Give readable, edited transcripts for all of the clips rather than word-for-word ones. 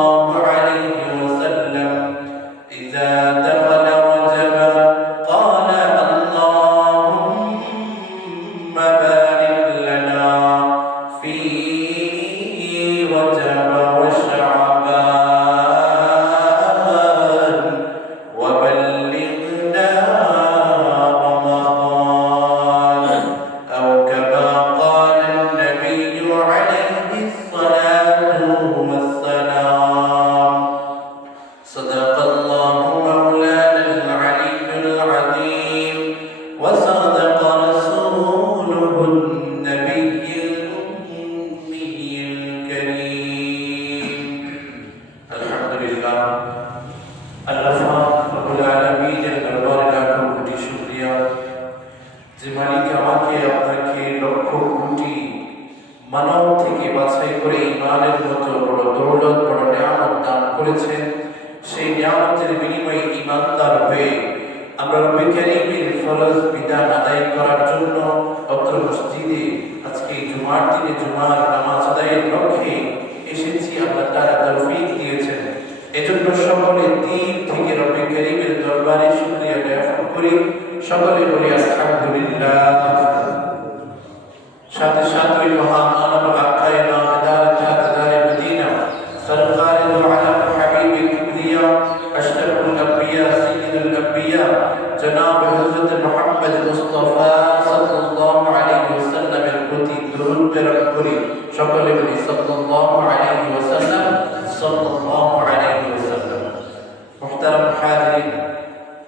الله عليه وسلم إذا دخل رجب قال اللهم بارك لنا في رجب وشعبان وبلغنا رمضان أو كما قال النبي عليه الصلاة والسلام صدق الله مولانا العلي العظيم وصدق رسوله النبي الأمي الكريم الحمد لله আল্লাহ রাব্বুল আলামিনের দরবারে লাখো কোটি শুকরিয়া যে মালিক আমাকে আপনাকে লক্ষ কোটি মানব থেকে বাছাই করে ঈমানের মতো বড় দৌলত বড় নিয়ামত দান করেছেন। সেই নিয়ামতের বিনিময়ে ঈমানদার হয়ে আমরা রব্বুল কারীমের ফরজ বিধান আদায় করার জন্য অত্র মসজিদে আজকে জুমার দিনে জুমার নামাজ আদায়ের লক্ষ্যে এসেছি। আল্লাহ তাআলা তৌফিক দিয়েছেন, এজন্য সকলে দিল থেকে রব্বুল কারীমের দরবারে শুকরিয়া জ্ঞাপন করি। সকলে বলি আলহামদুলিল্লাহ। সাথে সাথে মহামানব আকায়ে নামদার তাজদার মদিনা সরকার দু আলম হাবিব কিবরিয়া আশরাফুল আম্বিয়া সাইয়্যিদুল আম্বিয়া জনাব হযরত মুহাম্মদ মুস্তাফা সাল্লাল্লাহু আলাইহি ওয়াসাল্লামের প্রতি দরুদ প্রেরণ করি। সকলে বলি সাল্লাল্লাহু আলাইহি ওয়াসাল্লাম সাল্লাল্লাহু আলাইহি ওয়াসাল্লাম। মুহতারাম হাজিরিন,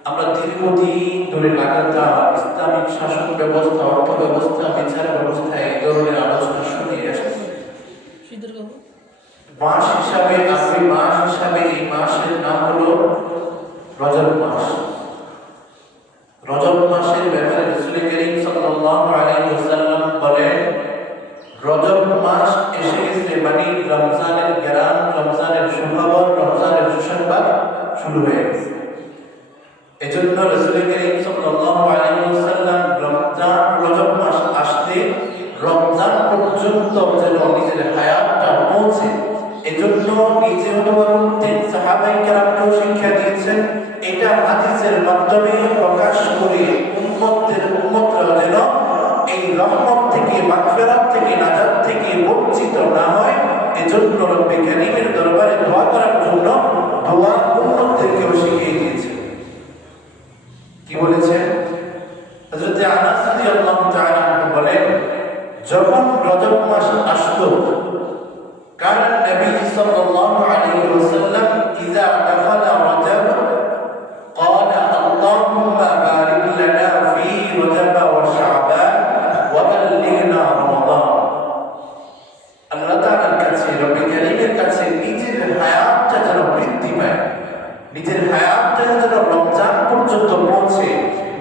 আমরা দীর্ঘদিন ধরে লাগাতার ইসলামিক শাসন ব্যবস্থা, অর্থ ব্যবস্থা, বিচার ব্যবস্থায় এই ধরনের আলোচনা শুনে আসছি। মাস হিসাবে আরবি মাস হিসাবে এই মাসের নাম হলো রজব মাস। রজব মাসের ব্যাপারে রাসূল করিম সাল্লাল্লাহু আলাইহি ওয়াসাল্লাম বলেন, রজব মাস এসে গেছে মানে রমজানের গ্রাম, রমজানের সুখবর, রমজানের সুসংবাদ শুরু হয়ে গেছে। এজন্য রাসূল করিম সাল্লাল্লাহু আলাইহি ওয়াসাল্লাম রজব মাস আসতে রমজান পর্যন্ত যেন নিজের হায়াতটা পৌঁছে, এজন্য নিজে হতে সাহাবায়ে কেরামকেও শিক্ষা দিয়েছেন। এটা হাদিসের মাধ্যমে প্রকাশ করে উম্মতরা যেন এই রহমত থেকে, মাগফিরাত থেকে, নাজাত থেকে বঞ্চিত না হয়, এজন্য রব্বে কারীমের দরবারে দোয়া করার জন্য দোয়া উম্মতদেরকেও শিখিয়ে দিয়েছেন। কি বলেছেন? হযরত আনাস রাদিয়াল্লাহু তাআলা আনহু বলেন, যখন রজব মাস আসতো, কারণ নবী সাল্লাল্লাহু আলাইহি ওয়াসাল্লাম ইযা দাখালা রজব قال اللهم بارك لنا في رجب وشعبان وبلغنا رمضان। আল্লাহ তাআলার কাছে, রব্বে কারীমের কাছে নিজের হায়াতটা যেন বৃদ্ধি পায়, নিজের হায়াতটা যেন রমজান পর্যন্ত পৌঁছে,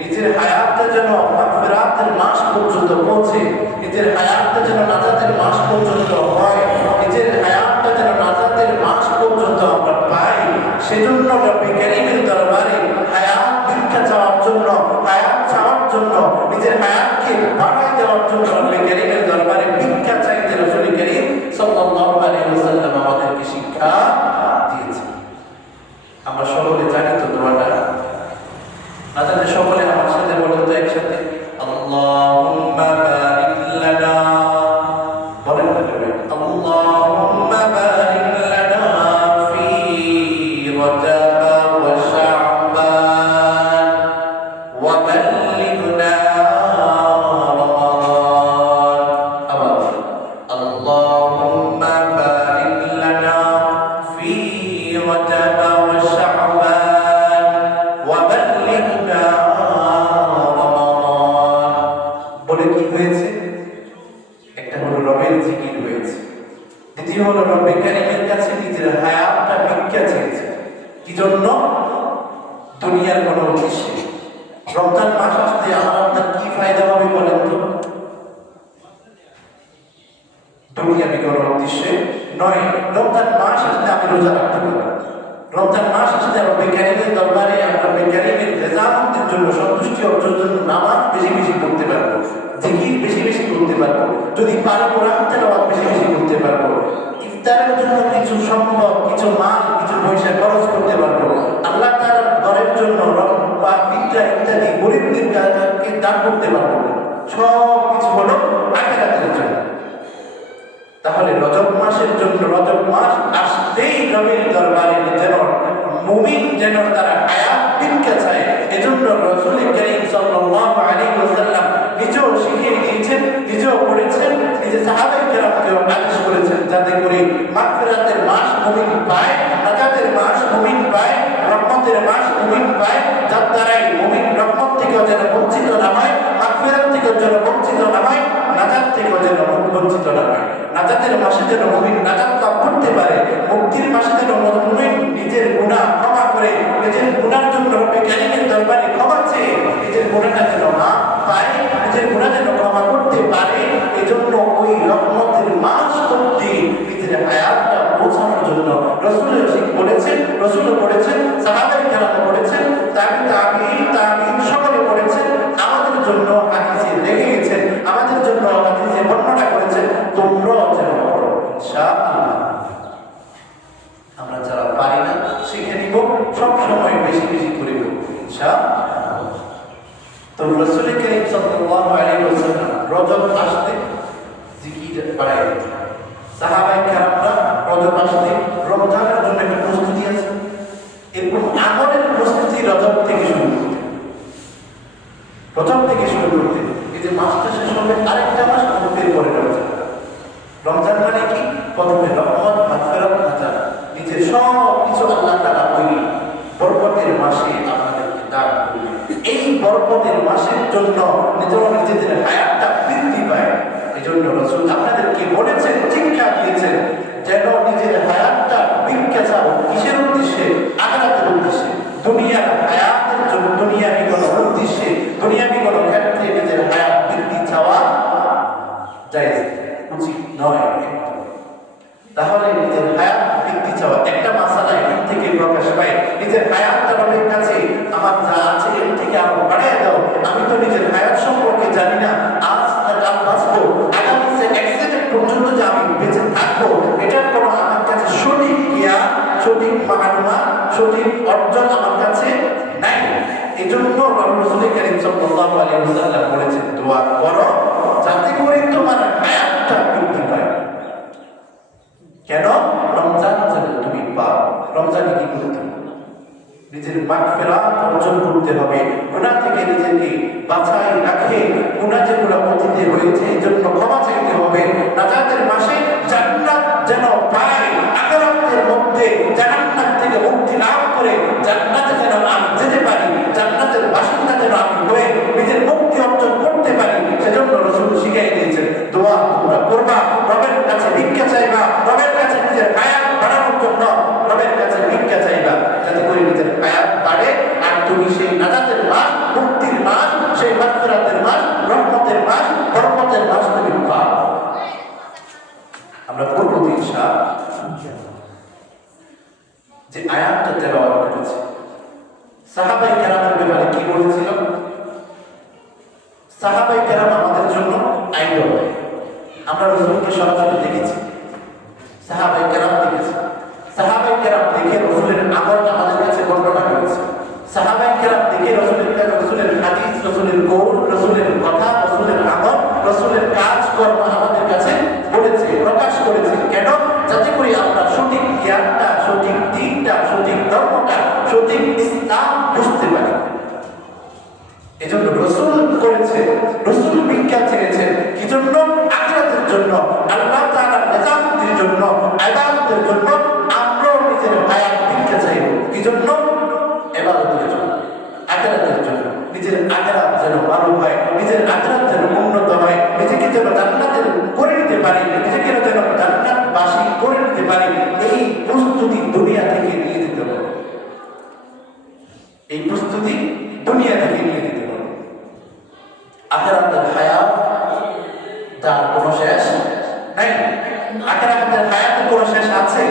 নিজের হায়াতটা যেন মাগফিরাতের মাস পর্যন্ত পৌঁছে, নিজের হায়াতটা যেন নাজাতের মাস পর্যন্ত হয়, নিজের হায়াতটা যেন নাজাতের মাস পর্যন্ত আমরা পাই। সেজন্য রব্বে কারীমের দরবারে হায়াত ভিক্ষা চাওয়ার জন্য, হায়াত চাওয়ার জন্য, নিজের হায়াতকে বাড়ায় দেওয়ার জন্য রব্বে কারীমের দরবারে ভিক্ষা চাইতে রাসূল করিম সাল্লাল্লাহু আলাইহি ওয়াসাল্লাম আমাদেরকে শিক্ষা দিয়েছেন। আমরা সকলে জানি তো দোয়াটা, না জানলে সকলে আমার সাথে বলুন তো একসাথে, আল্লাহুম্মা বারিক লানা, বলেন আল্লাহুম্মা বারিক লানা ফি রজব ওয়া শাবান ওয়া বাল্লিগনা রমাদান। আবার আল্লাহুম্মা বারিক লানা ফি রজব ওয়া শাবান ওয়া বাল্লিগনা রমাদান। বলে কি হয়েছে? একটা হলো রবের জিকির হয়েছে, দ্বিতীয় হলো রব্বে কারীমের কাছে নিজের হায়াতটা ভিক্ষা চেয়েছে। কি জন্য? দুনিয়ার কোনো উদ্দেশ্যে। রমজান মাস আসতে আমার আপনার কি ফায়দা হবে বলেন তো? দুনিয়াবি কোনো উদ্দেশ্যে নয়। রমজান মাস আসতে আমি রোজা রাখতে পারবো, রমজান মাস আসতে রব্বে কারীমের দরবারে রব্বে কারীমের রেজামতের জন্য, সন্তুষ্টি অর্জনের জন্য নামাজ বেশি বেশি পড়তে পারবো, জিকির বেশি বেশি করতে পারবো, যদি পারি কোরআন তেলাওয়াত বেশি বেশি করতে পারবো, ইফতারের জন্য কিছু সম্পদ, কিছু মাল, কিছু পয়সা খরচ করতে পারবো, আল্লাহ তাআলার ঘরের জন্য বা ফিতরা ইত্যাদি গরিবদের কাছে দান করতে পারবো। সব কিছু হলো আখিরাতের জন্য। তাহলে রজব মাসের জন্য, রজব মাস আসতেই নবীর দরবারে যেন মুমিন যেন তারা হায়াত ভিক্ষা চায়, এজন্য রাসূল কারীম সাল্লাল্লাহু আলাইহি ওয়াসাল্লাম নিজেও শিখিয়ে দিয়েছেন, নিজেও পড়েছেন, নিজে সাহাবায়ে কেরামকেও আদেশ করেছেন, যাতে করে মাগফিরাতের মাস মুমিন পায়, নাজাতের মাস মুমিন পায়, রহমতের মাস মুমিন পায়, যার দ্বারাই মুমিন রহমত থেকে যেন বঞ্চিত না হয়, মাগফিরাত থেকে যেন বঞ্চিত না হয়, নাজাত থেকে যেন বঞ্চিত না হয়। নাজাতের মাসে যেন মুমিন নাজাত লাভ করতে পারে, মুক্তির মাসে যেন মুমিন নিজের গুনাহ ক্ষমা করে, নিজের গুনার জন্য রব্বে কারীমের দরবারে ক্ষমা চেয়ে নিজের গুনাহটা যেন মাফ পায়, নিজের গুনাহ যেন ক্ষমা করতে পারে। এজন্য ওই রহমতের মাস অবধি নিজের হায়াতটা পৌঁছানোর জন্য রাসূল বলেছেন, রাসূল পড়েছেন, সাহাবায়ে কেরাম পড়েছেন, তাবিঈন সকলে পড়েছেন, আমাদের জন্য হাদিসে লেগে গেছেন, আমাদের জন্য হাদিসে বর্ণনা করেছেন, তোমরাও যেন পড়ো ইনশাআল্লাহ। আমরা যারা পারি না শিখে নিব, সব সময় বেশি বেশি করে ইনশাআল্লাহ। তো রাসূল কারীম সাল্লাল্লাহু আলাইহি ওয়াসাল্লাম রজব আসতে জিকির বাড়ায় দিতেন। সাহাবায়ে কেরামরা রজব আসতে রমজানের জন্য একটা প্রস্তুতি আছে, এরকম আমলের প্রস্তুতি রজব থেকে শুরু করতেন, রজব থেকে শুরু করতেন। এই যে মাসটা শেষ হবে, আরেকটা মাস মুক্তির পরে রমজান। রমজান মানে কি? প্রথমে রহমত, মাগফিরাত, নাজাত, নিজের সব কিছু আল্লাহ তাআলা ওই বরকতের মাসে আপনাদেরকে দান করবেন। এই বরকতের মাসের জন্য নিজেদের হায়াতটা বৃদ্ধি পায়। এই জন্য রাসূল আপনাদেরকে বলেছেন, শিক্ষা দিয়েছেন, যেন নিজের হায়াতটা ভিক্ষা চাও। কিসের উদ্দেশ্যে? আখিরাতের উদ্দেশ্যে। দুনিয়ার হায়াতের জন্য, দুনিয়াবি কোনো উদ্দেশ্যে, দুনিয়াবি কোনো ক্ষেত্রে নিজের হায়াত বৃদ্ধি চাওয়া জায়েজ, উচিত নয়। তাহলে নিজের হায়াত বৃদ্ধি চাওয়া একটা মাসালা এখান থেকে প্রকাশ পায়। নিজের হায়াতটা রবের কাছে, আমার যা আছে এর থেকে আরো বাড়িয়ে দাও। আমি তো নিজের হায়াত সম্পর্কে জানি না, আজ না কাল বাঁচবো, আগামী সেকেন্ড পর্যন্ত যে আমি বেঁচে থাকবো, এটার কোনো আমার কাছে সঠিক জ্ঞান, সঠিক মালুমাত, সঠিক অর্জন আমার কাছে নাই। এই জন্য রাসূল কারীম সাল্লাল্লাহু আলাইহি ওয়াসাল্লাম বলেছেন, দোয়া করো যাতে করে তোমার হায়াতটা বৃদ্ধি পায়। কেন? রমজান যেন তুমি পাও। রমজানে কি করতে হবে? নিজের মাগফিরাত অর্জন করতে হবে, গুনাহ থেকে নিজেকে বাঁচাই রাখে, গুনাহ যেগুলো অতীতে হয়েছে এই জন্য ক্ষমা চাইতে হবে। নাজাতের মাসে জান্নাত যেন পায়, আখিরাতের মধ্যে জাহান্নাম থেকে মুক্তি লাভ করে জান্নাতে যেন আমি যেতে পারি, জান্নাতের বাসিন্দা যেন আমি হয়ে নিজের মুক্তি অর্জন করতে পারি, সেজন্য রাসূল শিখিয়ে দিয়েছেন, দোয়া তোমরা করবা, রবের কাছে ভিক্ষা চাইবা, রবের কাছে নিজের হায়াত বাড়ানোর জন্য রবের কাছে ভিক্ষা চাইবা, যাতে করে নিজের হায়াত বাড়ে আর তুমি সেই নাজাতের মাস, মুক্তির মাস, সেই মাগফিরাতের মাস, রহমতের মাস, বরকতের মাস তুমি পাও। আমরা পড়ব ইনশাআল্লাহ যে আয়াতটা তেলাওয়াত করেছে। সাহাবায়ে কেরামের ব্যাপারে কি বলেছিল? সাহাবায়ে কেরাম আমাদের জন্য আইডল। আমরা রাসূলকে সরাসরি দেখেছি, সাহাবায়ে কেরাম দেখেছি, সাহাবায়ে কেরাম দেখে রাসূলের আমল আমাদের কাছে বর্ণনা করেছে, সাহাবায়ে কেরাম দেখে রাসূলের হাদিস, রাসূলের কওল, রাসূলের কথা, রাসূলের আমল, রাসূলের কাজ কর্ম আমাদের কাছে বলেছে, প্রকাশ করেছে। কেন? যাতে করে আমরা সঠিক জ্ঞানটা, সঠিক দিনটা, সঠিক ধর্মটা, সঠিক ইসলাম বুঝতে পারি। এজন্য রাসূল করেছে, রাসূল ভিক্ষা চেয়েছেন কি জন্য? আখিরাতের জন্য, আল্লাহ তাআলার নেজাতের জন্য, ইবাদতের জন্য। আমরাও নিজের হায়াত ভিক্ষা চাইব কি জন্য? ইবাদতের জন্য, আখিরাতের জন্য। নিজের আখিরাত যেন ভালো হয়, নিজের আখিরাত যেন উন্নত হয়, নিজেকে যেন জান্নাতের করে নিতে পারি, নিজেকে যেন জান্নাতবাসী করে নিতে পারি, এই প্রস্তুতি দুনিয়া থেকে নিয়ে যেতে হবে। এই প্রস্তুতি দুনিয়া থেকে নিয়ে যেতে হবে। আখিরাতের হায়াত তার কোনো শেষ নাই। আখিরাতের হায়াতের কোনো শেষ আছে?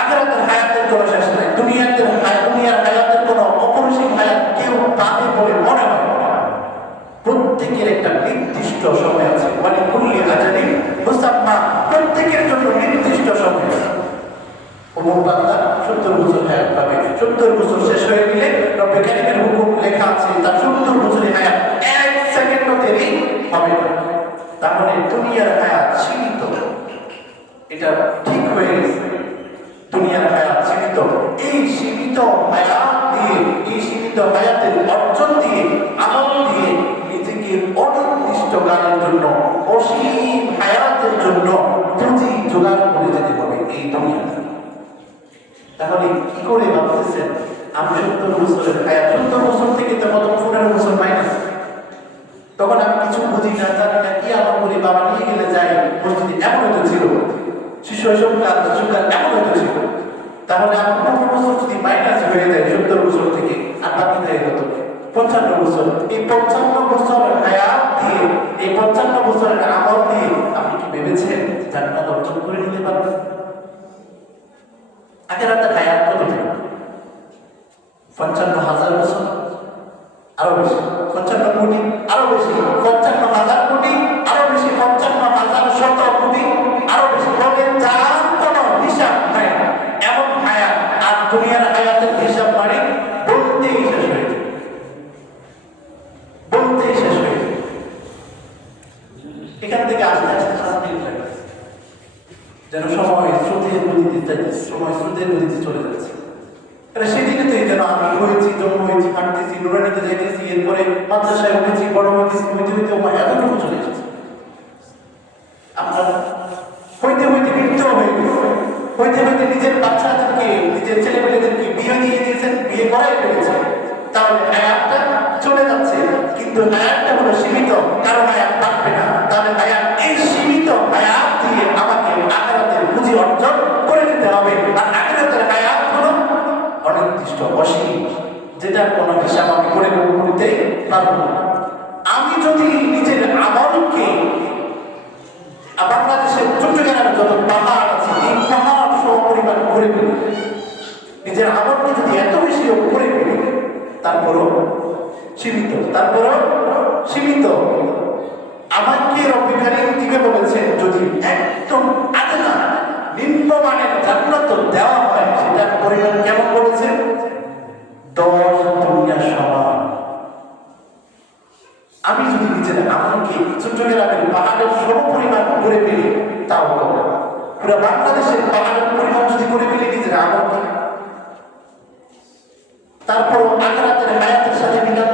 আখিরাতের হায়াতের কোনো শেষ নাই। দুনিয়ার হায়াতের কোনো অপরিসীম হায়াত কেউ পাবে বলে মনে হয়। অমুক বান্দা 70 বছর হায়াত পাবে। 70 বছর শেষ হয়ে গেলে রব্বে কারীমের হুকুম লেখা আছে তার 70 বছরের হায়াত 1 সেকেন্ডও দেরি হবে না। তাহলে দুনিয়ার হায়াত সীমিত, এটা ঠিক হয়ে গেছে। দুনিয়ার হায়াত সীমিত, এই সীমিত হায়াত দিয়ে, এই সীমিত হায়াতের অর্জন দিয়ে, আমল দিয়ে নিজেকে অনির্দিষ্ট কালের জন্য, অসীম হায়াতের জন্য পুঁজি জোগাড় করে যেতে হবে এই দুনিয়াতে। তাহলে কি করে ভাবতেছেন আমি 70 বছরের হায়াত, 70 বছর থেকে তো কত 15 বছর মাইনাস, তখন আমি কিছু বুঝি না, জানি না, কি আমল করি, বাবা নিয়ে গেলে যাই মসজিদে, এমন হয়তো ছিল শিশুকাল এমন হয়তো ছিল। তাহলে আমি 15 বছর যদি মাইনাস হয়ে যায় 70 বছর থেকে, আর বাকি থাকে কত 55 বছর। এই 55 বছর হায়াত দিয়ে, এই 55 বছরের আমল দিয়ে আপনি কি ভেবেছেন জান্নাত অর্জন করে নিতে পারবেন? আখিরাতের হায়াত কত থাকে? 55,000 বছর, আরো বেশি, 55 কোটি, আরো বেশি, 55,000 কোটি, আরো বেশি, 55,000 শত কোটি, আরো বেশি। বলেন যার কোনো হিসাব নাই এমন হায়াত। আর দুনিয়ার হায়াতের হিসাব মানে বলতেই শেষ হয়ে যায়, বলতেই শেষ হয়ে যায়। এখান থেকে আস্তে আস্তে 5 মিনিট লাগে, যেন সময় স্রোতের গতিতে যাচ্ছে, সময় স্রোতের গতিতে চলে যাচ্ছে। সেদিনে তো যেন আমি হয়েছি, জন্ম হয়েছি, হাঁটতেছি, নুরানিতে যাইতেছি, এরপরে মাদ্রাসায় উঠেছি, বড় হয়েছি, হইতে হইতে এতটুকু চলে এসেছে। আপনার হইতে হইতে বৃদ্ধ হয়ে গেছে, হইতে হইতে নিজের বাচ্চাদেরকে, নিজের ছেলেমেয়েদেরকে বিয়ে দিয়ে দিয়েছেন, বিয়ে করাই ফেলেছে। তাহলে হায়াতটা চলে যাচ্ছে, কিন্তু হায়াতটা হলো সীমিত, কারণ হায়াত বাড়বে না। তাহলে হায়াত, এই সীমিত হায়াত দিয়ে আমাকে আখিরাতের পুঁজি অর্জন করে দিতে হবে। আর আখিরাতের হায়াত হলো অনির্দিষ্ট, অসীম, যেটার কোনো হিসাব আমি করে করতেই পারবো না। আমি যদি নিজের আমলকে, বাংলাদেশের চট্টগ্রামের যত পাহাড় আছে, এই পাহাড় সহ পরিমাণ করে ফেলি, নিজের আমলকে যদি এত বেশি করে ফেলি, তারপরও সীমিত, তারপরও সীমিত। আমাকে রব্বে কারীম দিবে বলেছেন, যদি একদম আদনা নিম্নমানের জান্নাত দেওয়া হয়, সেটার পরিমাণ কেমন বলেছেন? 10 দুনিয়া সমান। আমি যদি নিজের আমলকে চট্টগ্রামের পাহাড়ের সমপরিমাণ করে ফেলি, তাও কম। পুরো বাংলাদেশের পাহাড়ের পরিমাণ যদি করে ফেলি নিজের আমলকে, তারপর আখিরাতের হায়াতের সাথে মিলান।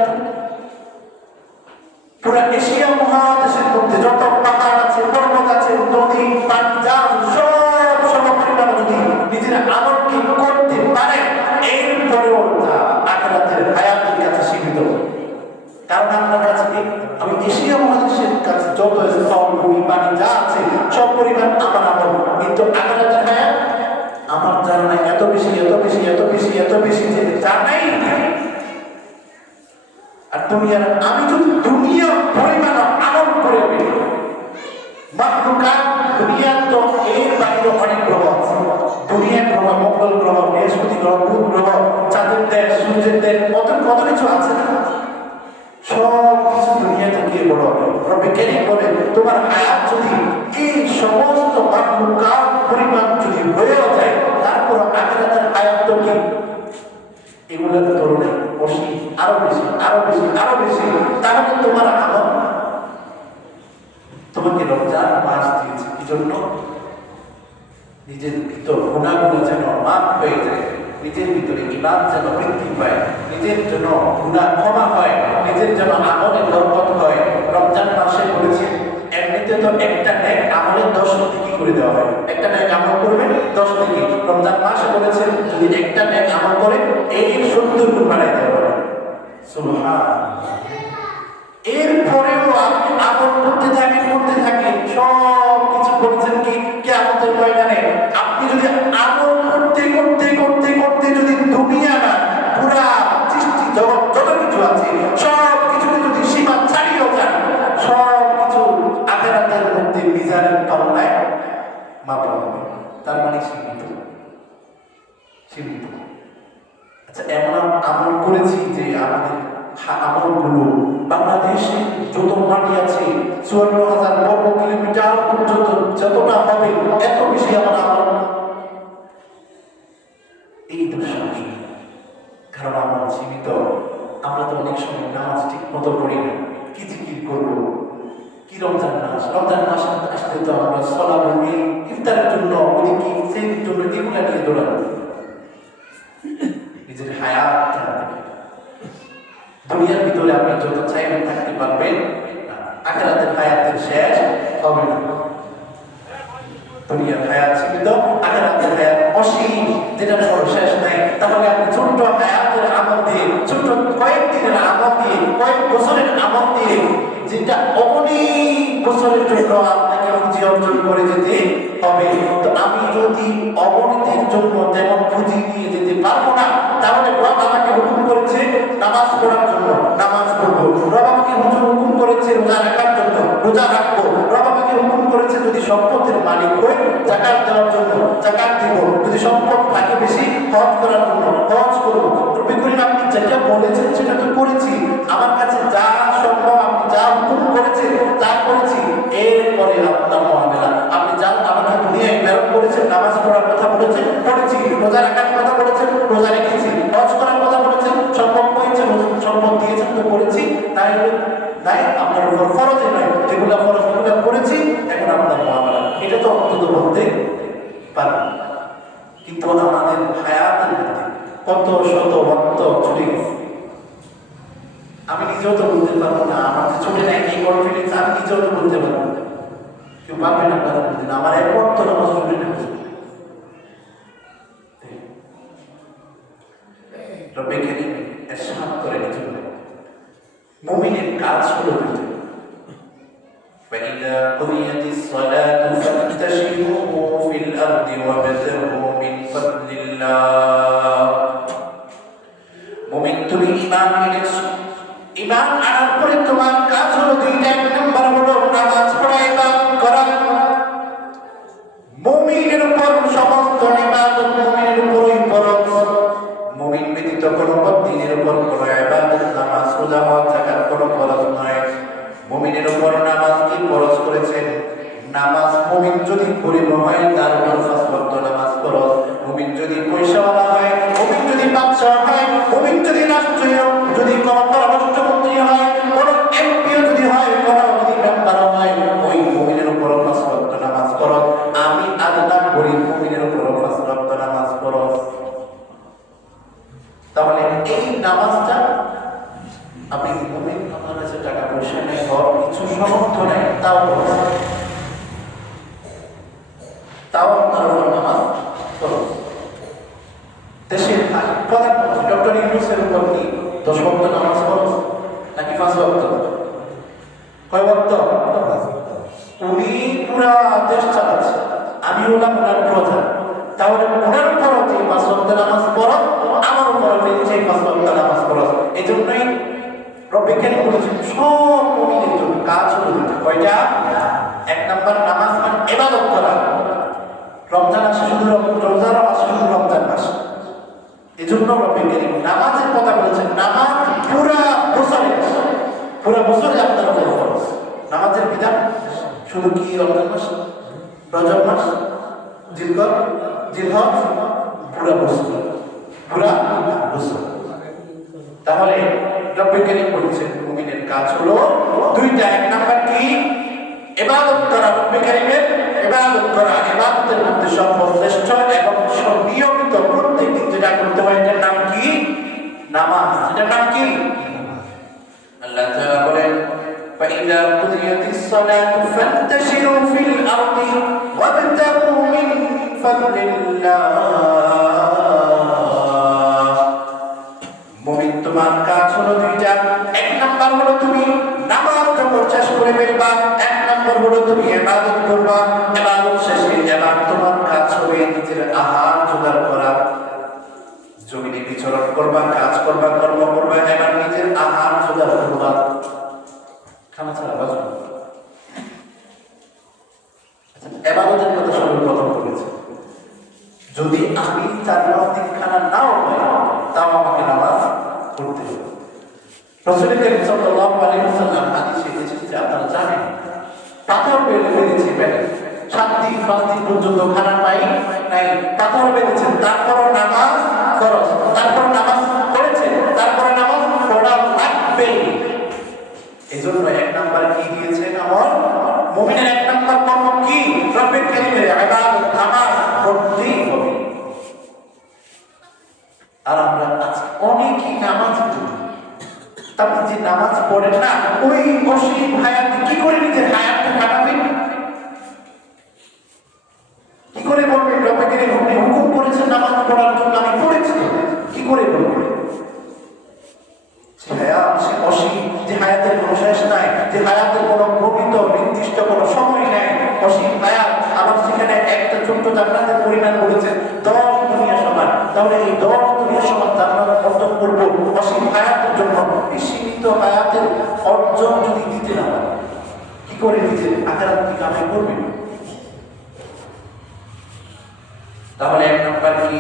পুরো এশিয়া মহাদেশের মধ্যে যত পাহাড় আছে, পর্বত আছে, নদী, পানি, যা সব সমপরিমাণ যদি নিজের আমলকে করতে পারে, এরপরেও আখিরাতের হায়াতের কাছে সীমিত। কারণ আপনার কাছে আমি এশিয়া মহাদেশের কাছে যত স্থল, ভূমি, পানি যা আছে সব পরিমাণ আমার আমল, কিন্তু আখিরাতের হায়াত আমার জানা নাই এত বেশি, এত বেশি, এত বেশি, এত বেশি, যে জানাই নাই। আর দুনিয়ার, আমি যদি দুনিয়ার পরিমাণ আমল করে ফেলি, মাখলুকাত, দুনিয়ার তো এর বাইরে অনেক গ্রহ আছে। দুনিয়ার গ্রহ, মঙ্গল গ্রহ, বৃহস্পতি গ্রহ, বুধ গ্রহ, চাঁদের দেশ, সূর্যের দেশ, কত কিছু আছে না? সব কিছু দুনিয়া থেকে বড়। রব্বে কারীম বলেন, তোমার হায়াত যদি এই সমস্ত মাখলুকাত পরিমাণ যদি হয়েও যায়, তারপর আখিরাতের হায়াত তো কি এগুলোর তুলনায় অসীম, আরো বেশি, আরো বেশি, আরো বেশি। তাহলে তোমার আমল, তোমাকে রমজান মাস দিয়েছে কি জন্য? নিজের ভিতর গুনাহগুলো যেন মাফ হয়ে যায়, নিজের ভিতরে ঈমান যেন বৃদ্ধি পায়, নিজের জন্য গুনাহ ক্ষমা হয়, নিজের জন্য আমলে বরকত হয়। রমজান মাসে বলেছে, এমনিতে তো একটা নেক আমলের 10 নেকি করে দেওয়া হয়, একটা নেক আমল করবেন 10 নেকি। রমজান মাসে বলেছেন যদি একটা নেক আমল করে এই 70 গুণ বাড়াই দেওয়া হবে। সুবহানাল্লাহ। এরপরেও আপনি আমল করতে থাকেন, সব কিছু বলেছেন কি কিয়ামতের ময়দানে আপনি যদি আমল করতে যদি দুনিয়া না, পুরা সৃষ্টি জগৎ যত কিছু আছে সব কিছুকে যদি সীমা ছাড়িয়েও যান, সব কিছু আখিরাতের মধ্যে মিজানের পাল্লায় মাপা হবে। তার মানে সীমিত। আচ্ছা, এমন আমল করেছি যে আমাদের আমলগুলো বাংলাদেশে যত মাটি আছে 54,000 বর্গ কিলোমিটার পর্যন্ত যতটা হবে, এত বেশি আমার আমল। এই দুঃসাহস। কারণ আমরা জীবিত, আমরা তো অনেক সময় নামাজ ঠিক মতো পড়ি না, কি জিকির করবো, কি রমজান মাস আসলে তো আমরা সলা বলি ইফতারের জন্য, ওদিকে সেই জন্য এগুলা নিয়ে দৌড়ানো। নিজের হায়াতটা দুনিয়ার ভিতরে আপনি যত চাইবেন থাকতে পারবেন, আখিরাতের হায়াতের শেষ হবে না। দুনিয়ার হায়াত সীমিত, আখিরাতের হায়াত অসীম, যেটা কোনো শেষ নাই। তাহলে আপনি ছোট্ট হায়াতের আমল দিয়ে, ছোট্ট কয়েকদিনের আমল দিয়ে, কয়েক বছরের আমল দিয়ে, যেটা অনেক বছরের জন্য আপনাকে পুঁজি অর্জন করে যেতে হবে। তো আমি যদি অবনতির জন্য তেমন পুঁজি নিয়ে যেতে পারবো না, তাহলে রব আমাকে হুকুম করেছে নামাজ পড়ার জন্য, নামাজ পড়বো। রব আমাকে হুকুম করেছে রোজা রাখার জন্য, রোজা রাখবো। রব আমাকে হুকুম করেছে যদি সম্পদের মালিক হই যাকাত দেওয়ার জন্য, যাকাত দিব। যদি সম্পদ থাকে বেশি, হজ করার জন্য হজ করবো। রবি করিম আপনি যেটা বলেছেন সেটা তো করেছি, আমার কাছে যা সম্ভব আপনি যা হুকুম করেছেন তা করেছি। এরপরে আপনার মহামেলা, আপনি যা আমাকে দুনিয়ায় প্রেরণ করেছেন, নামাজ পড়ার কথা বলেছেন পড়েছি, রোজা রাখার কথা বলেছেন রোজা রেখেছি, হজ করার কথা বলেছেন সম্ভব হয়েছে, সম্ভব দিয়েছেন তো করেছি। তাই তাই আপনার উপর ফরজে নয়, যেগুলো ফরজ সেগুলো করেছি, এখন আপনার মহামেলা। এটা তো অন্তত বলতে পারবেন। কিন্তু আমাদের হায়াতের মধ্যে কত শত রক্ত ছুটে গেছে, আমি নিজেও তো বলতে পারবো না। আমার যে ছুটে নাই কি বড় ফিলিংস, আমি নিজেও তো বলতে পারবো না। কেউ পারবেন আপনারা বলতে না, আমার এক রক্ত নামাজ ছুটে নেই। রব্বে কারীম ইরশাদ করে নিজের মুমিনের কাজ হলো দুটো। فإذا قضيت الصلاة فانتشروا في الأرض وابتغوا من فضل الله। মুমিন তুমি ঈমান এনেছো, ঈমান আনার পরে তোমার কাজ হলো দুইটা। এক নম্বর হলো নামাজ পড়া, ইবাদত করা। মুমিনের উপর সমস্ত ইবাদত মুমিনের উপরই ফরজ। মুমিন ব্যতীত কোনো দিনের উপর কোনো ইবাদত, নামাজ, রোজা, হজ, যাকাত কোনো ফরজ নয়। মুমিনের উপর নামাজ কি ফরজ করেছেন? নামাজ মুমিন যদি গরীব হয় তার উপর 5 ওয়াক্ত নামাজ ফরজ। মুমিন যদি পয়সাওয়ালা হয়, মুমিন যদি বাদশা হয়, মুমিন যদি রাষ্ট্রীয়, যদি কোনো পররাষ্ট্রমন্ত্রী হয়, কোনো এমপিও যদি হয়, কোনো যদি মেম্বার হয়, ওই মুমিনের উপর 5 ওয়াক্ত নামাজ ফরজ। আমি আল্লাহ গরীব, মুমিনের উপর 5 ওয়াক্ত নামাজ ফরজ। তাহলে এই নামাজটা আপনি মুমিন, আপনার কাছে টাকা পয়সা নেই, ঘর কিছু সামর্থ্য নেই, তাও আপনার উপর নামাজ ফরজ। দেশের প্রধানমন্ত্রী ডক্টর ইউনূসের উপর কি 10 ওয়াক্ত নামাজ ফরজ নাকি 5 ওয়াক্ত? কয় ওয়াক্ত? উনি পুরা দেশ চালাচ্ছে, আমি হলাম ওনার প্রধান। তাহলে ওনার উপর যে 5 ওয়াক্ত নামাজ ফরজ, আমার উপর সেই 5 ওয়াক্ত নামাজ ফরজ। এই জন্যই রব্বে কারীম বলেছেন সব মুমিনের জন্য কাজ হলো দুটো। কয়টা? এক নাম্বার নামাজ মানে ইবাদত করা। রমজান আসে শুধু রমজান মাস, শুধু রমজান মাস। এই জন্য রব্বে কারীম নামাজের কথা বলেছেন। নামাজ পুরা বছরে আপনার উপর ফরজ। নামাজের বিধান শুধু কি রমজান মাস, রজব মাস, জিলহজ, পুরা বছর। তাহলে রব্বে কারীম বলেছেন মুমিনের কাজ হলো দুইটা। এক নাম্বার কি? ইবাদত করা। রব্বে কারীমের ইবাদত করা, ইবাদতের মধ্যে সর্বশ্রেষ্ঠ এবং নিয়মিত প্রত্যেকদিন যেটা করতে হয় এটার নাম কি? নামাজ। এটার নাম কি? আল্লাহ তাআলা বলেন فإذا قضيت الصلاة فانتشروا في الأرض وابتغوا من فضل الله। মুমিন তোমার কাজ হলো দুইটা। এক নাম্বার হলো তুমি নামাজ যখন শেষ করে ফেলবা, এক নাম্বার হলো তুমি ইবাদত করবা। ইবাদত শেষে এবার তোমার কাজ হবে নিজের আহার জোগাড় করা। জমিনে বিচরণ করবা, কাজ করবা, কর্ম করবা, এবার নিজের আহার জোগাড় করবা। খানা ছাড়া বাঁচবে না। আচ্ছা, ইবাদতের কথা সর্বপ্রথম বলেছে যদি আমি 4 দিন খানা নাও পাই, তাও আমাকে নামাজ পড়তে হবে। রাসূল করিম সাল্লাল্লাহু আলাইহি ওয়াসাল্লাম হাদিসে এসেছে, আপনারা জানেন, পাথর বেঁধেছে পেটে, 7 দিন 5 দিন পর্যন্ত খানা পাই নাই, পাথর বেঁধেছেন, তারপরও নামাজ আপনি যে নামাজ পড়েন না, ওই অসীম হায়াত কি করে নিজের হায়াতটা কাটাবেন? কি করে বলবেন রবের আপনি হুকুম করেছেন নামাজ পড়ার জন্য, আমি পড়েছি, কি করে বলবেন? সে হায়াত, সে অসীম, যে হায়াতের কোনো শেষ নাই, যে হায়াতের কোনো প্রকৃত নির্দিষ্ট কোনো সময় নাই, অসীম হায়াত। আবার সেখানে একটা ছোট্ট জান্নাতের পরিমাণ বলেছে 10 দুনিয়া সমান। তাহলে এই 10 দুনিয়া সমান জান্নাত অর্জন করবো অসীম হায়াতের জন্য। এই সীমিত হায়াতের অর্জন যদি দিতে না পারে, কি করে নিজের আখিরাত কি কামাই করবেন? তাহলে এক নাম্বার কি?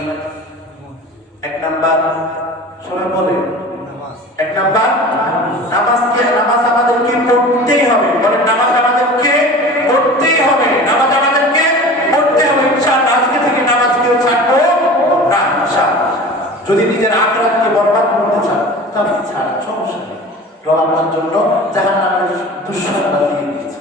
এক নাম্বার সবাই বলে এক নাম্বার নামাজ আমাদেরকে পড়তেই হবে। বলেন নামাজ আমাদেরকে পড়তেই হবে, নামাজ আমাদেরকে পড়তে হবে। ইনশাআল্লাহ আজকে থেকে নামাজ কেউ ছাড়বো না ইনশাআল্লাহ। যদি নিজের আখিরাতকে বরবাদ করতে চান তাহলে ছাড়, সমস্যা নেই। রব আপনার জন্য জাহান্নামের দুঃসংবাদ দিয়ে দিয়েছে।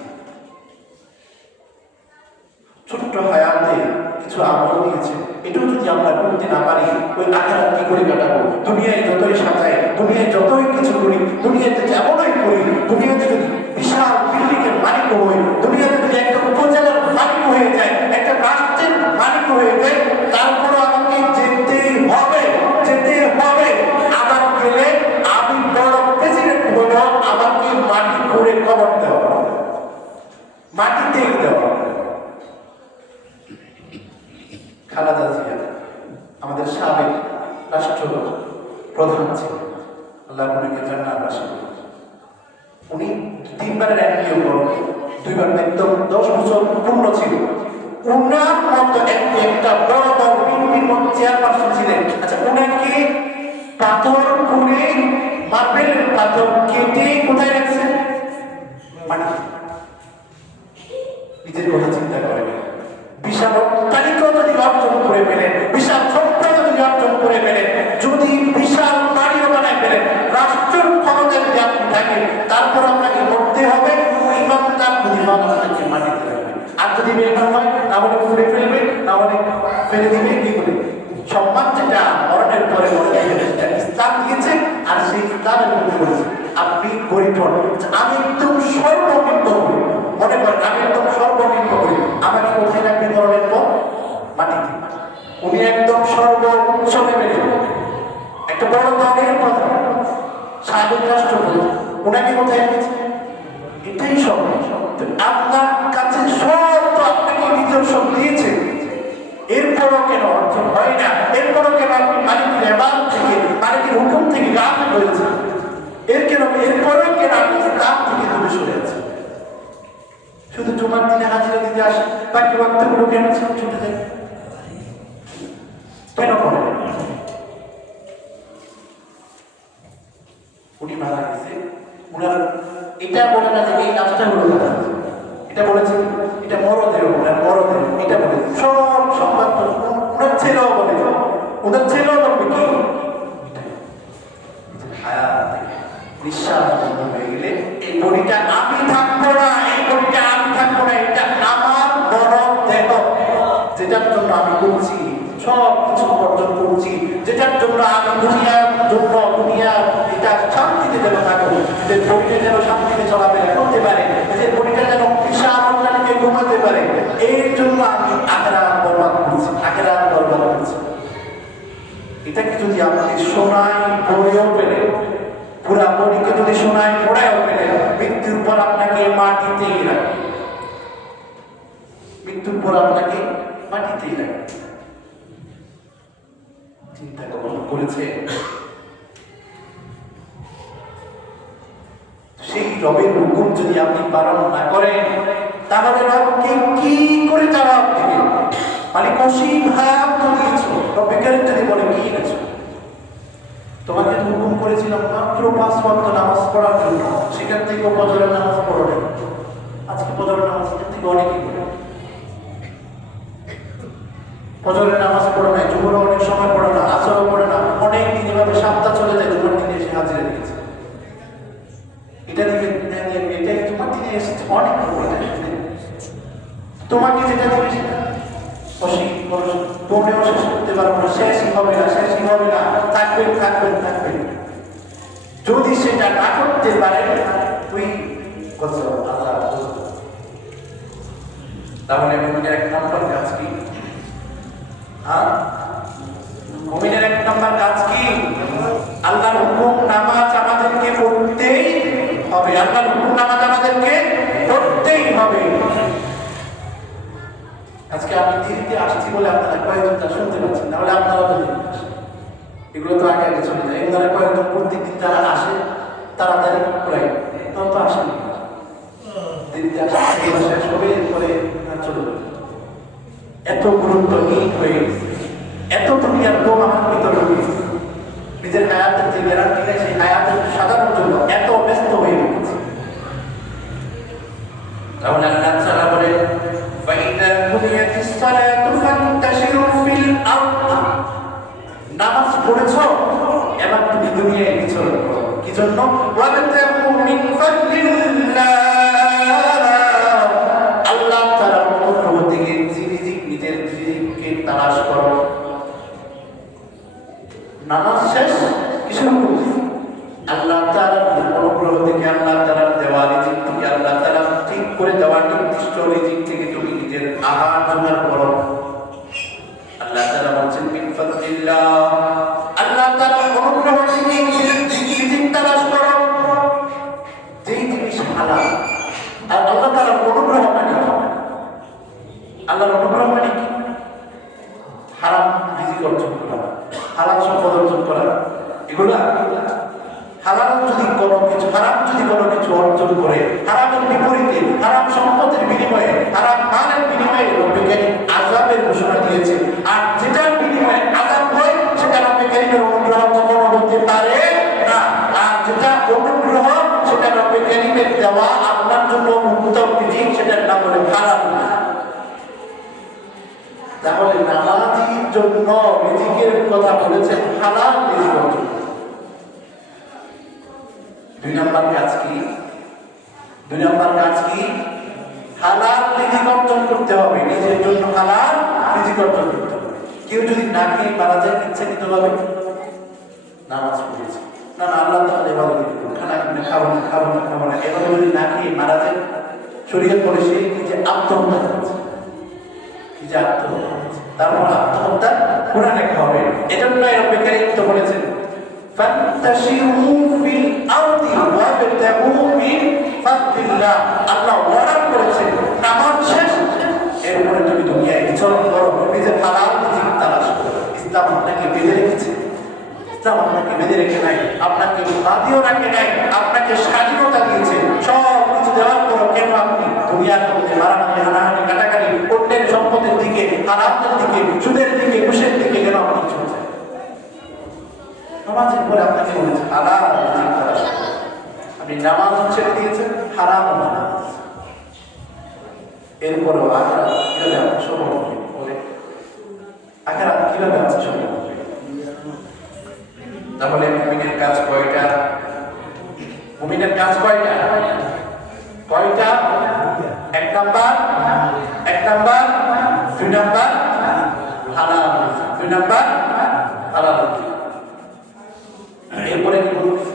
ছোট্ট হায়াতে কিছু আমল দিয়েছে, এটাও যদি আমরা করতে না পারি, ওই আখিরাত কি করে কাটাবো? দুনিয়ায় যতই সাজাই, দুনিয়ায় যতই কিছু করি, দুনিয়াতে যেমনই করি, দুনিয়াতে যদি বিশাল বিল্ডিংয়ের মালিক হই, দুনিয়াতে যদি একটা উপজেলার মালিক হয়ে যায়, একটা রাষ্ট্রের মালিক হয়ে যায়, তারপরও আমাকে যেতে হবে, যেতে হবে। আবার গেলে আমি বড় প্রেসিডেন্ট হলো, আমাকে মাটি করে কবর দেওয়া হবে, মাটিতে দেওয়া হবে। খালেদা জিয়া আমাদের সাবেক রাষ্ট্র প্রধান ছিলেন, আল্লাহ উনাকে জান্নাতবাসী করুন। উনি 3 বারের এমপিও করেন, 2 বার একদম 10 বছর পূর্ণ ছিল। উনার মতো একটা বড় দল বিএনপির মতো চেয়ারপারসন ছিলেন। আচ্ছা, উনাকে পাথর করে, মার্বেলের পাথর কেটে কোথায় রাখছেন? মাটি। নিজের কথা চিন্তা করেন। বিশাল অট্টালিকা যদি অর্জন করে ফেলেন, বিশাল সম্পদ যদি অর্জন করে ফেলেন, যদি বিশাল বাড়িও বানায় ফেলেন, রাষ্ট্রের ক্ষমতা যদি আপনি থাকেন, তারপর আপনাকে করতে হবে ইমানদার ইমান আপনাকে মাটিতে রাখবে। আর যদি বেকার হয়, না হলে ফুলে ফেলবে, না হলে ফেলে দিবে। কি করে সম্মান যেটা মরণের পরে ইসলাম দিয়েছে, আর সেই ইসলামের মধ্যে বলেছে আপনি গরিব হন, আমি একদম সর্বনিম্ন করি, মনে করেন আমি একদম সর্বনিম্ন করি, আমাকে কোথায় রাখবে মরণের পর? মাটিতে। উনি একদম সর্বোচ্চ লেভেলে একটা বড় দলের প্রধান, সাবেক রাষ্ট্রপতি, ওনাকে কোথায় রেখেছে? এটাই সব। আপনার কাছে সব তো আপনাকে নিজস্ব দিয়েছে, এরপরও কেন অর্জন হয় না? এরপরও কেন আপনি মালিকের এবার থেকে, মালিকের হুকুম থেকে গাফিল হয়েছে? এরপরও কেন আপনি ইসলাম থেকে দূরে সরে আছেন? শুধু জুমার দিনে হাজিরা দিতে আসেন, বাকি বক্তব্য কেন ছুটে যায়? কেন করে? উনি মারা গেছে, উনার এটা বলে না যে এই কাজটা হলো না, এটা বলেছে এটা মরদেহ, ওনার মরদেহ, এটা বলে সব সংবাদ। ওনার ছেলেও বলে, ওনার ছেলেও বলবে কি হায়াত নিঃশ্বাস বন্ধ হয়ে গেলে এই বডিটা আমি থাকবো না, এই বডিটা আমি থাকবো না, এটা আমার মরদেহ, যেটার জন্য আমি করছি সব কিছু অর্জন করছি, যেটার জন্য আমি দুনিয়ার জন্য দুনিয়ার এটা শান্তিতে যেন থাকবো, যে বডিটা যেন শান্তিতে চলাফেরা করতে পারে, যে বডিটা যেন বিশাল অন্যান্যকে ঘুমাতে পারে, এর জন্য আমি আখিরাত বরবাদ করছি, আখিরাত বরবাদ করছি। এটাকে যদি আপনি শোনায় পড়েও পেলেন, পুরা বডিকে যদি শোনায় পড়েও পেলেন, মৃত্যুর পর আপনাকে মাটিতেই রাখবে, মৃত্যুর পর আপনাকে মাটিতেই রাখবে। চিন্তা করেছে সেই রবের হুকুম যদি আপনি পালন না করেন, তাহলে রবকে কি করে জবাব দিবেন? মানে অসীম হায়াত দিয়েছো, রব্বে কারীম যদি বলে কি এনেছো? তোমাকে তো হুকুম করেছিলাম মাত্র 5 ওয়াক্ত নামাজ পড়ার জন্য, সেখান থেকে ফজরের নামাজ পড়ো না, আজকে ফজরের নামাজ থেকে অনেকেই পড়ে, ফজরের নামাজ পড়ে না, জোহরও অনেক সময় পড়ে না, আসরও পড়ে না, অনেক দিন এভাবে সপ্তাহ চলে যায়, তোমার দিনে এসে হাজিরা দিয়েছে। এটা দিবে এটাই তোমার দিনে এসেছে, অনেক তোমাকে যেটা দিবে সেটা পড়লেও শেষ করতে পারবো না, শেষই হবে না, শেষই হবে না, থাকবেন থাকবেন থাকবেন। যদি সেটা না করতে পারে তুই কত আযাব। তাহলে মুমিনের এক নম্বর কাজ কি? মুমিনের এক নম্বর কাজ কি? আল্লাহর হুকুম নামাজ আমাদেরকে পড়তেই হবে। আল্লাহর হুকুম নামাজ আমাদেরকে পড়তেই হবে। আজকে আমি দিল্লিতে আসছি বলে আপনারা কয়েকজন শুনতে পাচ্ছেন, নাহলে আপনারা তো এগুলো তো আগে আগে চলে যায়। এগুলো কয়েকজন প্রত্যেকদিন যারা আসে তাড়াতাড়ি প্রায় তখন তো আসেনি, দিল্লিতে আসা শেষ হবে এরপরে চলে যাবে। এত গুরুত্বহীন হয়ে গেছে, এত দুনিয়ার লোক আমার ভিতরে ঢুকেছে, নিজের হায়াতের যে গ্যারান্টি নেই সেই হায়াতের সাজানোর জন্য এত ব্যস্ত হয়ে গেছে। তাহলে আল্লাহ তাআলা বলে فإذا قضيت الصلاة فانتشروا في الأرض। নামাজ পড়েছো, এবার তুমি দুনিয়ায় বিচরণ করো। কি জন্য? ওয়াবতাগু মিন ফাদলিল্লাহ। আল্লাহ তাআলার অনুগ্রহ থেকে নিজের রিজিককে তালাশ করো। নামাজ শেষ, কিসের উপর? আল্লাহ তাআলার অনুগ্রহ থেকে, আল্লাহ তাআলার দেওয়া রিজিক থেকে, আল্লাহ তাআলা ঠিক করে দেওয়া নির্দিষ্ট রিজিক থেকে তুমি নিজের আহার জোগাড় করো। আল্লাহ তাআলা বলছেন মিন ফাদলিল্লাহ, আল্লাহ তাআলার অনুগ্রহ থেকে নিজের রিজিক তালাশ করো। যেই জিনিস হালাল, আর আল্লাহ তাআলার অনুগ্রহ মানে, আল্লাহর অনুগ্রহ মানে কি? হারাম রিজিক অর্জন করা, হালাল সম্পদ অর্জন করা, এগুলা হালাল যদি কোনো কিছু, হারাম যদি কোনো কিছু অর্জন করে, হারামের বিপরীতে, হারাম সম্পদের বিনিময়ে, হারাম মালের বিনিময়ে বৈজ্ঞানিক আযাবের ঘোষণা দিয়েছে। আর যেটার বিনিময়ে আযাব হয় সেটা রব্বে কারীমের অনুগ্রহ কখনো হতে পারে না। আর যেটা অনুগ্রহ সেটা রব্বে কারীমের দেওয়া আপনার জন্য উত্তম রিজিক, সেটার নাম হলো হালাল। তাহলে নামাজির জন্য রিজিকের কথা বলেছেন হালাল রিজিক অর্জন। দুই নম্বর কাজ কি? দুই নম্বর কাজ কি? হালাল রিজিক অর্জন করতে হবে। নিজের জন্য হালাল রিজিক অর্জন করতে হবে। কেউ যদি না খেয়ে মারা যায় ইচ্ছাকৃতভাবে, নামাজ পড়েছে না, আল্লাহ তাআলা এভাবে খানা খাবো না খাবো না খাবো না, এভাবে যদি না খেয়ে মারা যায়, শরীয়ত বলে সে নিজে আত্মহত্যা করেছে। নিজে আত্মহত্যা করেছে, তারপর আত্মহত্যা কোরআনে লেখা হবে। এজন্যই রব্বে কারীম তো বলেছেন ফান্তাশিরু ফিল আরদি ওয়াবতাগু মিন ফাদলিল্লাহ। আল্লাহ ওয়াদা করেছেন নামাজ শেষ, এরপরে তুমি দুনিয়ায় বিচরণ করো, নিজের হালাল রিজিক তালাশ করো। ইসলাম আপনাকে বেঁধে রেখেছে, ইসলাম আপনাকে বেঁধে রেখে নাই, আপনাকে বাঁধিও রাখে নাই, আপনাকে স্বাধীনতা দিয়েছে। সব কিছু দেওয়ার পর কেন আপনি দুনিয়ার মধ্যে মারামারি, হানাহানি, কাটাকাটি, অন্যের সম্পদের দিকে, হারামের দিকে, সুদের দিকে, ঘুষের দিকে কেন আপনি চলছেন? নামাজের পরে আপনাকে বলেছে হালাল রিজিক তালাশ করো। আপনি নামাজ ছেড়ে দিয়েছেন, হারাম নামাজ। এরপরেও আখিরাত কিভাবে আপনি সফল হবেন? বলে আখিরাত কিভাবে আপনি সফল হবেন? তাহলে মুমিনের কাজ কয়টা? মুমিনের কাজ কয়টা? কয়টা? এক নাম্বার, দুই নাম্বার হালাল, দুই নাম্বার হালাল। এরপরে কি বলছে?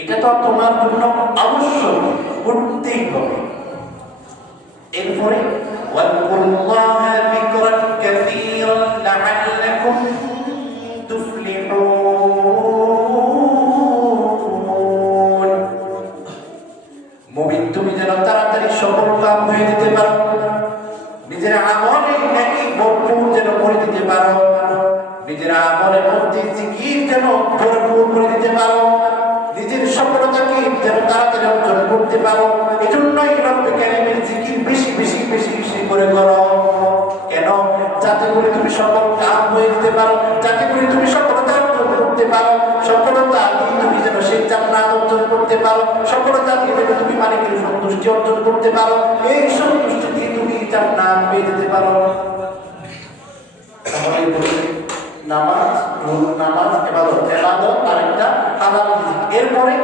এটা তো তোমার জন্য অবশ্যই করতেই হবে। এরপরে ওয়াকুল্লাহা যিকরান কাসীরান লাআল্লাকুম তুফলিহুন। মুমিন তুমি যেন তাড়াতাড়ি সফল কাম হয়ে যেতে পারো, নিজের আমলে নেকি ভরপুর যেন করে দিতে পারো, নিজের আমলের মধ্যে জিকির যেন ভরপুর করে দিতে পারো, নিজের সফলতাকে যেন তাড়াতাড়ি অর্জন করতে পারো। এজন্যই রব্বে কারীমের জিকির বেশি বেশি বেশি বেশি করে করো। কেন? যাতে করে তুমি সফল কাম হয়ে যেতে পারো, যাতে করে তুমি সফলতা অর্জন করতে পারো। সফলতা দিয়ে তুমি যেন সেই জান্নাত অর্জন করতে পারো, সফলতা দিয়ে যেন তুমি মালিকের সন্তুষ্টি অর্জন করতে পারো, এই সন্তুষ্টি দিয়ে তুমি জান্নাত পেয়ে যেতে পারো। তাহলে বলছি নামাজ, নামাজ ইবাদত, ইবাদত আরেকটা হালাল রিজিক। এরপরে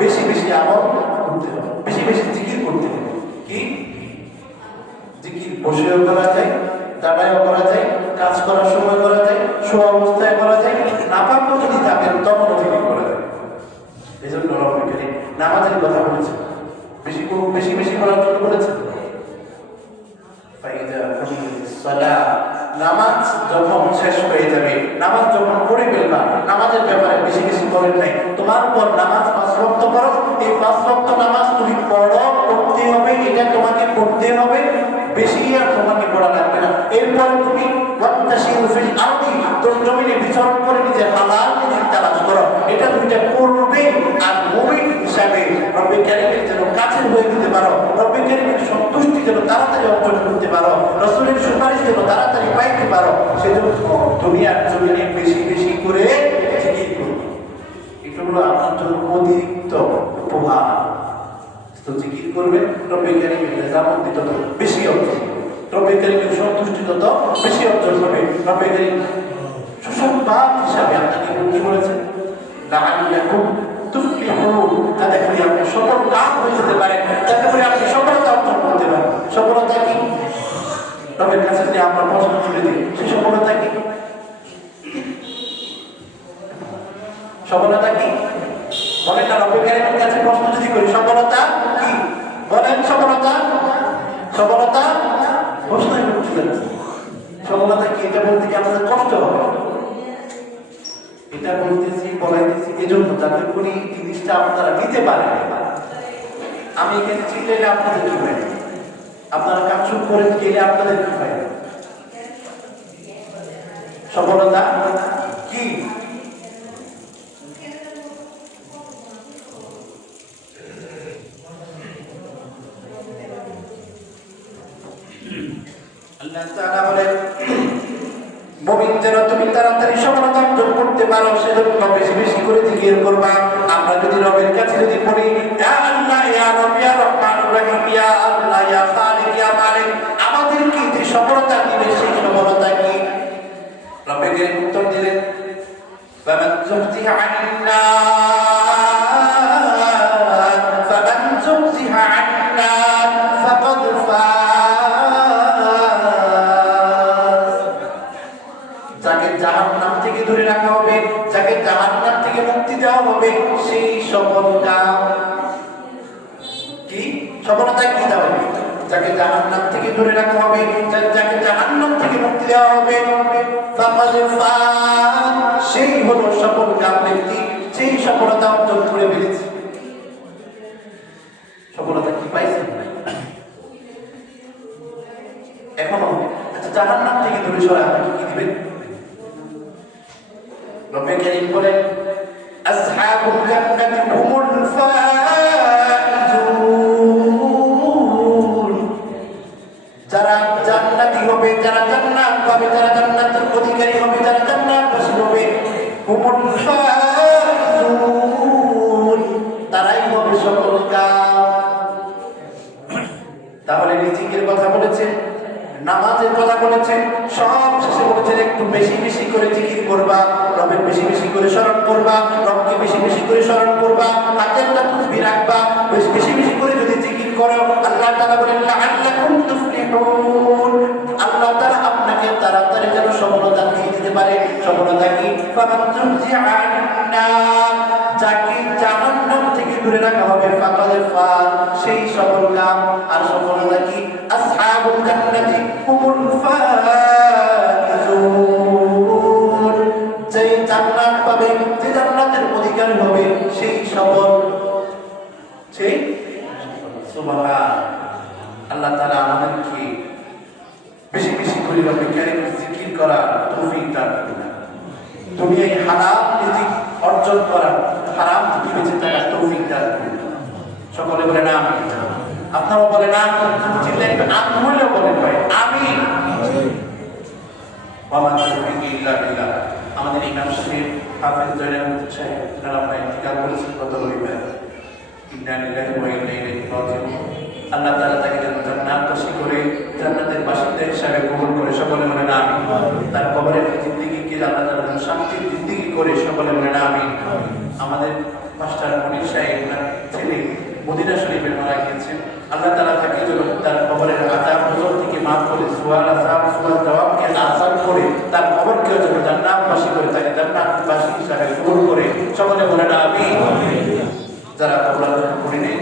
বেশি বেশি আমল করতে হবে, বেশি বেশি জিকির করতে হবে। কি জিকির? বসেও করা যায়, দাঁড়ায়ও করা যায়, কাজ করার সময় করা যায়, শোয়া অবস্থায় করা যায়, নাপাকও যদি থাকেন তখনও জিকির করা যায়। নামাজ যখন পড়ে ফেলবা, নামাজের ব্যাপারে বেশি বেশি বলেন নাই, তোমার উপর নামাজ 5 ওয়াক্ত ফরজ, এই 5 ওয়াক্ত নামাজ তুমি পড়ো, পড়তে হবে, এটা তোমাকে পড়তে হবে, বেশি আর তোমাকে পড়া লাগবে না। এরপর তুমি ওয়াক্তাশিরু ফিল আরদি, তোর জমিনে বিচরণ করে নিজের হালাল রিজিক তালাশ করো, এটা দুইটা করবে। আর মুমিন হিসাবে রব্বে কারীমের যেন কাছে হয়ে দিতে পারো, রব্বে কারীমের সন্তুষ্টি যেন তাড়াতাড়ি অর্জন করতে পারো, রাসূলের সুপারিশ যেন তাড়াতাড়ি পাইতে পারো, সেজন্য দুনিয়ার জমিনে বেশি বেশি করে জিকির করো। এটা হলো আপনার জন্য অতিরিক্ত উপহার। তো জিকির করবেন, রব্বে কারীমের রেজামন্দি তত বেশি অর্জন, রব্বে কারীমের সন্তুষ্টি তত বেশি অর্জন করবে। রব্বে কারীম সুসংবাদ হিসাবে আপনাকে কি বলেছেন, লাআল্লাকুম তুফলিহুন, যাতে করে আপনি সফল কাম হয়ে যেতে পারেন, যাতে করে আপনি সফলতা অর্জন করতে পারেন। সফলতা কি? রবের কাছে যদি আমরা প্রশ্ন তুলে দিই, সেই সফলতা কি? সফলতা কি বলেন না? রবের কারীমের কাছে প্রশ্ন যদি করি, সফলতা কি বলেন? সফলতা সফলতা প্রশ্নই করছিলেন, সফলতা কি? এটা বলতে কি আমাদের কষ্ট হবে? এটা বলতেছি বলাইতেছি এজন্য যাতে করে এই জিনিসটা আপনারা নিতে পারেন। আমি এখানে চিল্লাইলে আপনাদের কি হয়? আপনারা কাজ করে গেলে আপনাদের কি হয়? সফলতা কি? আল্লাহ তাআলা বলেন, মুমিন যেন তুমি তাড়াতাড়ি সফলতা অর্জন করতে পারো, সেজন্য বেশি বেশি করে জিকির করবা। আমরা যদি রবের কাছে যদি পড়ি, ইয়া আল্লাহ ইয়া রব ইয়া রহমানুর রহিম, ইয়া আল্লাহ ইয়া খালিক ইয়া মালিক, আমাদের কি যে সফলতা দিবে, সেই সফলতা কি? রবে কে উত্তর দিলেন, ফামান যুহজিহা আনিন নার, ফামান যুহজিহা আনিন নার ফাকাদ ফাজ। যাকে জাহান্নাম থেকে দূরে রাখা হবে, যাকে জাহান্নাম থেকে মুক্তি দেওয়া হবে, সেই সফলতা কি? সফলতা কি দেওয়া হবে? যাকে জাহান্নাম থেকে দূরে রাখা হবে, যাকে জাহান্নাম থেকে মুক্তি দেওয়া হবে, ফাকাদ ফাজ, সেই হলো সফল কাম ব্যক্তি, সেই সফলতা অর্জন করে ফেলেছে। সফলতা কি পাইছেন? এখনো আচ্ছা, জাহান্নাম থেকে দূরে সরে আপনি কি দিবেন? রব্বে কারীম বলেন, আসহাবুল জান্নাতি হুমুল ফাইজুন, যারা জান্নাতি হবে, যারা জান্নাত পাবে, যারা জান্নাতের অধিকারী হবে, যারা জান্নাতবাসী হবে, হুমুল ফাইজুন, তারাই হবে সফলকাম। তাহলে রিজিকের কথা বলেছেন, নামাজের কথা বলেছেন, সব শেষে বলেছেন একটু বেশি বেশি করে জিকির করবা, রবের বেশি বেশি করে স্মরণ করবা, রবকে বেশি বেশি করে স্মরণ করবা, হাতে একটা তাসবিহ রাখবা, বেশি বেশি করে যদি জিকির করো, আল্লাহ তাআলা বলেন লাআল্লাকুম তুফলিহুন, আল্লাহ তাআলা আপনাকে তাড়াতাড়ি যেন সফলতা দিয়ে দিতে পারে। সফলতা কি? ফামান যুহজিহা আনিন নার, যাকে জাহান্নাম থেকে দূরে রাখা হবে, ফাকাদ ফাজ, সেই সফল কাম। আর সফলতা কি? আসহাবুল জান্নাতি হুমুল ফাইজুন, যে জান্নাত পাবে, যে জান্নাতের অধিকারী হবে, সেই সফল, সেই সুবহান। আল্লাহ তাআলা আমাদেরকে বেশি বেশি করে রব্বে কারীমের জিকির করার তৌফিক দান করুন। দুনিয়ায় হালাল রিজিক অর্জন করার, হারাম থেকে বেঁচে থাকার তৌফিক দান করুন। সকলে বলে না আমিন। আপনারাও বলে না, চিল্লা একটু আমিন বললেও বলেন ভাই আমিন। ওয়া তাওফীকি ইল্লা বিল্লাহ। আমাদের ইমাম শরীফ হাফেজ জয়নুল সাহেব যারা আমরা ইন্তিকাল করেছেন গত রবিবার, ইন্না লিল্লাহি ওয়া ইন্না ইলাইহি রাজিউন। আল্লাহ তাআলা তাকে জান্নাতবাসী করে, জান্নাতের বাসিন্দা হিসাবে কবুল করে, সকলে বলে না আমিন। তার কবরের জিন্দেগিকে আল্লাহ তাআলা শান্তির জিন্দেগি করে, সকলে বলে না আমিন। আমাদের মাস্টার মনির সাহেব ছেলে মদিনা শরীফে মারা গিয়েছেন, আল্লাহ তাআলা তাকে যেন তার কবরের আযাব গজব থেকে মাফ করে, সুয়াল আযাব সুয়াল জবাবকে আসান করে, তার কবরকে যেন জান্নাতবাসী করে, তাকে জান্নাতবাসী হিসাবে কবুল করে, সকলে বলে না আমিন। যারা কবর করে নেই,